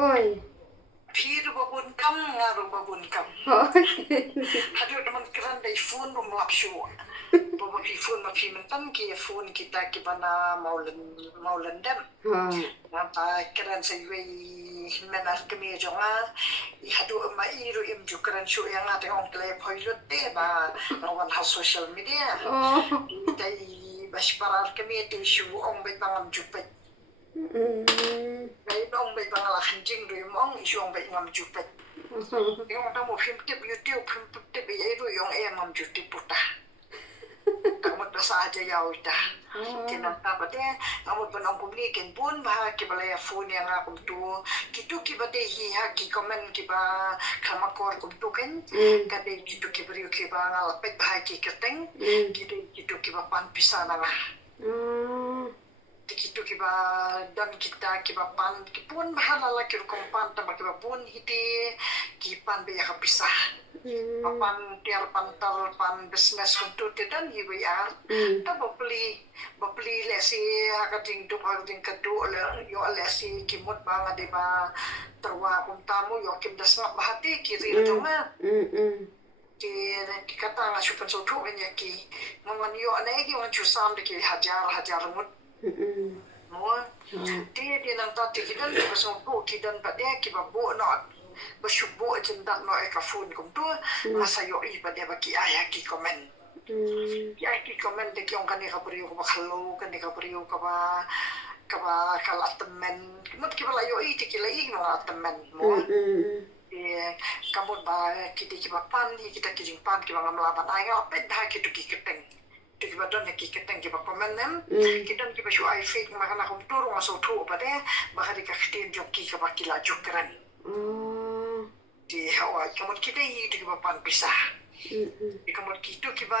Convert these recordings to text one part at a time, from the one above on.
Oi. Phir babun kam ngaru babun kam. Oi. Hadu teman keran dai phone rum lap shu. Baba pi phone ma pi mentan ki phone kita ki bana maulen dem. Napa keran sa yui menar kemi jonga I hadu ma iru im ju keran shu yang ate ong kle phoilot de ba ngawan ha social media. Oh. Dai basparar kemi te shu ong bai bangam jupet. Bai ong bai bangala khanjing ru mong isu ong bai ngam jupet. Yung tamu film tip YouTube film tip iru yung ngam jupet puta. Kamu basa aja ya udah. Kinanta ba de kamu banong kumlikin pun ba kibalaya phone yang akum tu kitu kibade hi ha ki comment kiba kamakor kum tu kan kade kitu kibri kiba ngalapet ba ki keteng kitu kiba pan pisana lah. Kitu kiba dan kita kiba pan kipun mahalala kiru kompan tama kiba pun hiti kipan be ya pisah. Papan tiar pantal pan business untuk dan hibayar ta bapli lesi hakating duk hakating kadu le yo lesi kimut bang ade ba terwa kum tamu yo kim dasma bahati kiri jonga di kata nga supan so tu nya ki ngaman yo na gi wan chu sam de ki hajar mut mo di nang ta ti kidan ba so tu kidan ba de ki ba bo not bersyukur jendak no ekafun kum tu masa yo I pada baki ayah ki komen ya ki komen de ki ong kan ka beriu ka khalo kan ka beriu ka ba kala temen mut ki bala yo I ti ki lai no temen mo kamu ba ki ba pan kita ki jing pan ki ba ngamlaban ai ga pet ba ki tu ki keteng tu ki ba don ki keteng ki ba komen nem ki don ki ba shu ai fake ma kana kum turu maso tu ba de ba ka di ka khtin jok ki ka ba ki la jokran di hawa kamot kita itu kiba pan pisah di kamot kitu kiba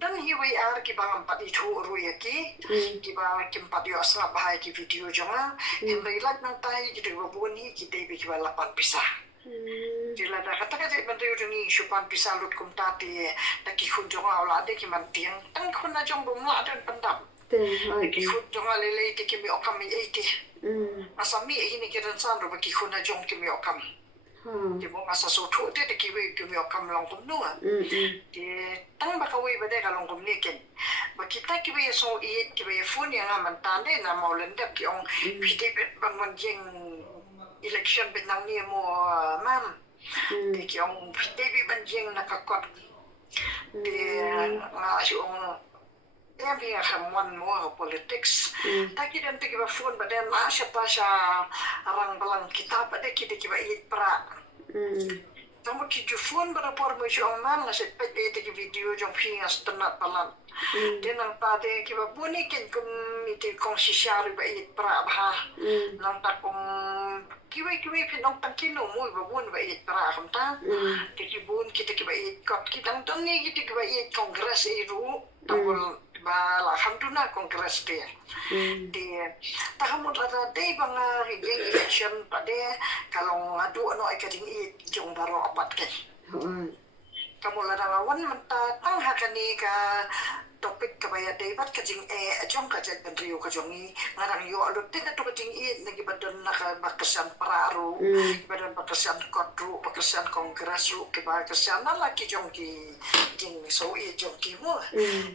dan hiwai ar kiba ngampat itu ruya kiba kimpat yo asla bahaya ki video jonga hindai lat nang tai gitu kiba buni kita kiba lapan pisah jila da kata kata menteri udungi supan pisah lut kum tati taki khun jonga ola de ki mantiang tang khun na jong bum la dan pendam ki khun jonga lele ki kimi okam mi eti asami ini kiran san ro ki khun na jong kimi okam di mo masa so tu de kiwi kimi okam long kum nuwa di tang bakawi bade ka long kum niken ba kita kiwi so I kiwi fun yang aman tande na maulen de ki ong pide bang jeng election benang ni mo mam di ki ong pide ban jeng nakakot di ngasih ong yang dia kamuan mau politics, tapi dan tiga phone badan siapa orang balang kita pada kita kiba it pra. Kamu kiju phone berapa orang macam mana ngasih pede tiga video jom pingas tenat balang. Dia nang tadi kiba buni kan kum itu kongsi share ba it pra bah. Nang tak kum kiwi pinong tangkino mo babun ba it pra kam ta. Tikibun kita kiba it kot kita nang ni kita kiba it kongres iru tambul bala alhamdulillah kongres dia di tahamun rata de banga higeng election pada kalau ngadu no ikading I jong baro apat ke kamu ladang awan menta tang hakani ka topik kabaya debat kajing jong kajet benriu kajongi ngarang yo alut tin tu kajing I nagi badan naka bakasan praru badan bakasan kodru bakasan kongres ru ke bakasan laki jong ki jing so I jong ki mo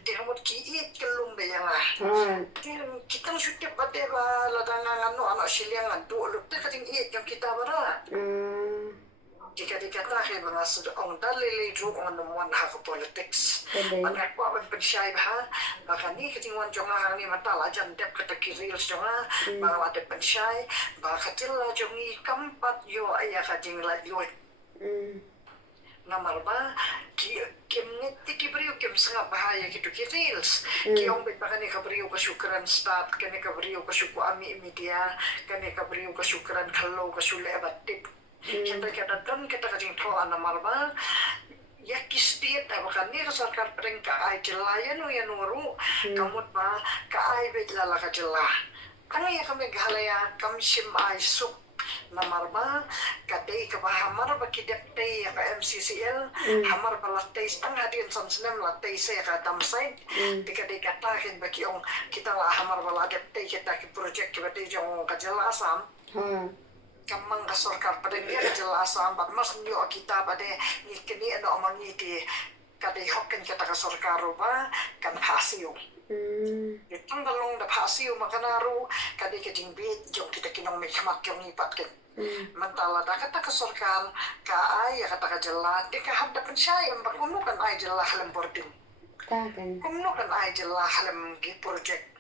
di hamut ki I kelum be yang lah kita sudah pada ladang ngano anak siliang adu alut tin kajing I jong kita bara jika dikata ke bangas ong dalili ru on one half politics maka ko ban pensai bah maka ni ketingwan jonga ni mata la jan dep kata kiril jonga bahwa de pensai bah katil la jongi kampat yo aya kajing la yo namar ba kim niti kibriu kim sangat bahaya gitu kirils ki ong bet bakani kabriu kesyukuran start kene kabriu kesyuku ami media kene kabriu kesyukuran kalau kesule batip kita katakan kita kajing tol ana marba ya kistit abakan ni sarkar pereng ka ai jelayan ya nuru kamut ba ka ai bet lala ka jelah kan ya kami galaya kami sim ai suk namarba kadai ka bahamar ba kidep tay ka MCCL hamar balatay setengah din son senem latay sa ka damsay dikadai katahin ba ki ong kita la hamar baladep tay kita ki project ki ba tay jong kajelasan kasorkar pada dia kejelasan bat mas nyo kita pada ni kini ano mangiti kadai hokken kita kasorkar ba kan hasiyo itong dalong da hasiyo makanaru kadai kajing bit jong kita kinong may kamat yung ipat ken mantala da kata kasorkar ka ay kata kajela di ka hadapan siya yung bakuno kan ay jela halam boarding kuno kan ay jela halam gi project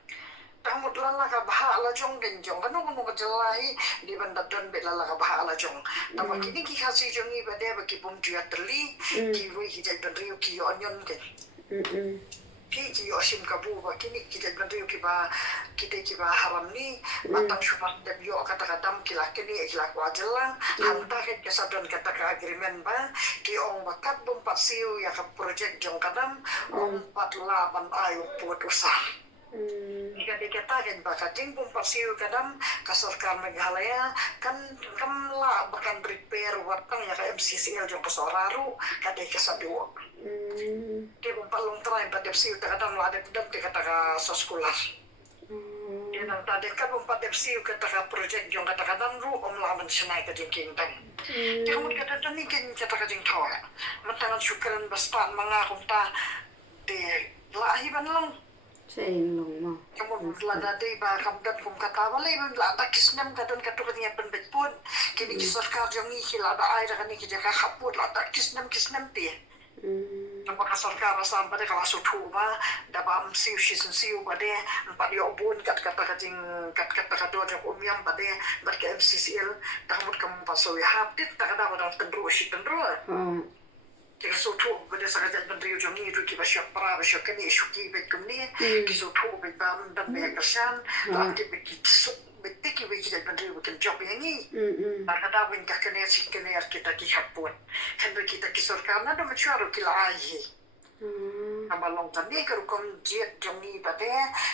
Tamut lala ka bahala jong genjong kanu kuno kajelahi di banda don be lala ka bahala jong tama kini ki kasi jong iba de ba ki bum tuya terli ki wi ki jai bandriu ki onyon ke ki yosim ka bu ba kini ki jai bandriu ki ba haram ni matang syupat de yo kata kadam ki la kini ki la kwa jelang hanta ke kesadon kata ka agreement ba ki ong bakat bum pasiu ya ka project jong kadam ong patula ban ayo putusah jika dikatakan bahkan tinggung pasiu kadang kasorkar Meghalaya kan kamla bahkan repair watang ya ka MCCL jong kasoraru kadai kasaduo di palung terain pada pasiu kadang la ada pedam kata ka sekolah dia nang tadi kan umpat pasiu kata ka project jong kata kadang ru laman senai ka jingking tam kamu kata tani kin kata ka jing thawa mantangan syukuran bastan mangakum ta de lahiban lang Long kamu lada di ba kamdan kum kata wala ibang lada kisnam kadon katu kanya penbetpun kini kisarkar jong ihi lada air kani kijaka haput lada kisnam ti nampak kasarkar asam pada kalau sutu ba dabam siu siu pada empat yobun kata kajing kata kadon yang umyam pada berke MCCL tamut kamu paso ya hapit tak ada orang tendru Kaya sutu pada sakit bandriu jong itu kita siap para siap kini syuki bet kini kisutu bet bam dan banyak kersan nanti bet ki kita bandriu bikin job yang ini ada win kakene si kene kita kihapun hendak kita kisurkan ada mencuaru kila ahi kabalong tani kerukom jet jong ni bade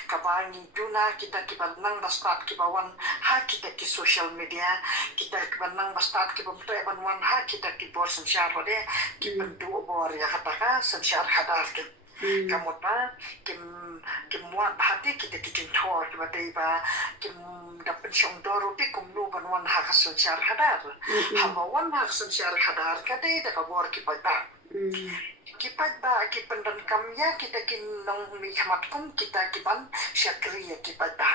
kabangi tuna kita kibanang bastat kibawan ha kita ki social media kita kibanang bastat kibamtre banwan ha kita ki bor sensyar bade kibandu bor ya kata sensyar hadar kamu ta kim muat hati kita kijin thor bade ba kim dapat syong doru ti kumnu banwan ha sensyar hadar habawan ha sensyar hadar kade da kabor kibata kipat ba kipan dan kamya kita kinong mikhamatkum kita kipan syakriya kipat ba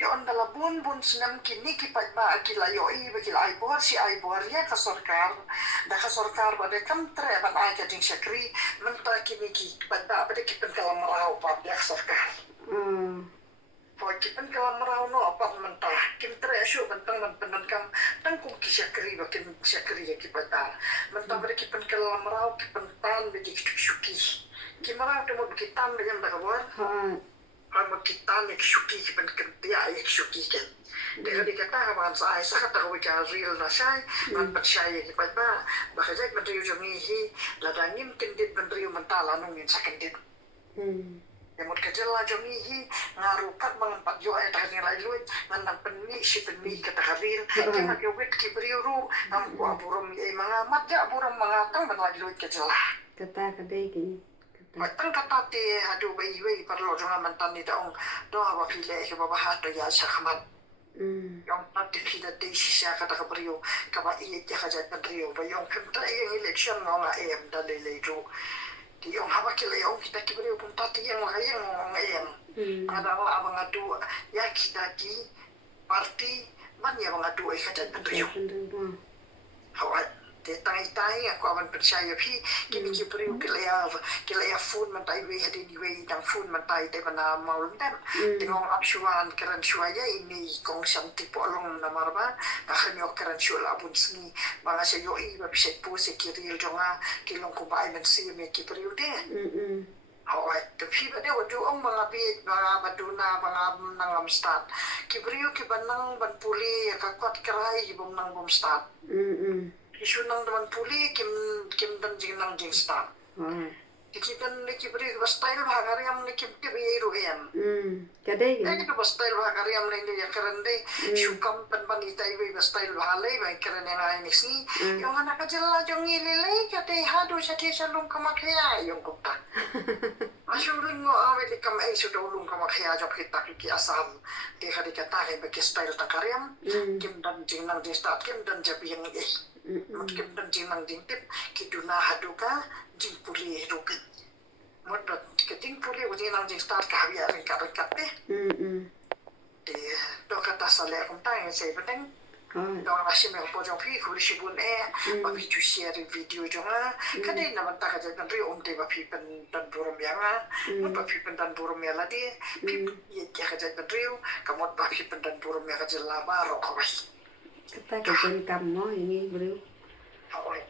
yon dalabun bun senam kini kipat ba akilayo bakil aibor si aibor ya kasorkar da kasorkar ba de kam tre ban ay kading syakri menta kini kipat ba pada kipan kalamrau pa ya kasorkar kipan kalamrau no apa mentah kim tre asyo bentang man kam tangkung kisyakri ba kim syakri ya kipat ba mentah pada kipan kalamrau kipan tan bagi syuki kimara tu mo kitan dengan bakawan kalau kitan ya syuki kipan dia ya syuki kan dia dikata kawan saya kata kau real na saya man percaya kipat ba bakajak bandriu jongihi ladangin kendit bandriu mentala nungin sakendit Yamut kajela jongihi ngarukat mengempat yo ay tahan nilai luit mandang penni si penni kata haril kena kewit kibriuru nampu aburum mga matja aburum mga tang ban lagi luit kajela kata kadai gini matang kata te adu bai wei parlo jonga mantan ni daong do hawa pile ke baba hato ya sakhamat yang pati pila de sisa kata kabriu kaba iya kaja kabriu ba yang kenta yang election nga em dalile jo di yung hawakila yung kita kibari pun tati yang lain ngayon adalah abang adu ya kita ki parti man ya abang adu kajan pendriyo hawat tay aku awan percaya pi kini kibari kila ya phone mantai we hadin we dang phone mantai te bana maulun dan tingong absuan keran suaya ini kong santi polong namarba akhirnya keran suala abun sini mga sa yo iba bisa po si kiril jonga kilong kumain man siya may kibari ude hawat tapi pada waktu ang mga bid mga maduna mga nangamstat kibari kibanang banpuli kakwat kerai ibong nang bumstat isu nang teman puli kim dan jing nang jing star dikitan kibri style bahagari am ni kim tibi iru em kadai gitu style bahagari am ni ya karende syukam pan panita iwi style bahalai ba karene na ini si yung anak kajela jong ililay kate hadu sa salong kamakya yung kupta Asyurin ngo awe di kam ay sudah ulung kama kaya job kita ki asam di kadi kata kay bagi style takariam kim dan jing nang jing start kim dan jabi yang mat kim dan jing nang jing tip kiduna haduka jing puli hiduki mat ke jing puli uji nang jing start ka biya ring ka te di do kata sale kum tang say beteng Dong masih mau pojok pi kuri sibun bapi tu share video jonga kadai na banta kaja kan ri onte bapi pen dan burum yanga bapi pen dan burum ya ladi pi ye kya kaja kan ri kamot bapi pen dan burum ya kaja laba ro kawai Kata ka pen kam mo ini beliau. Awai.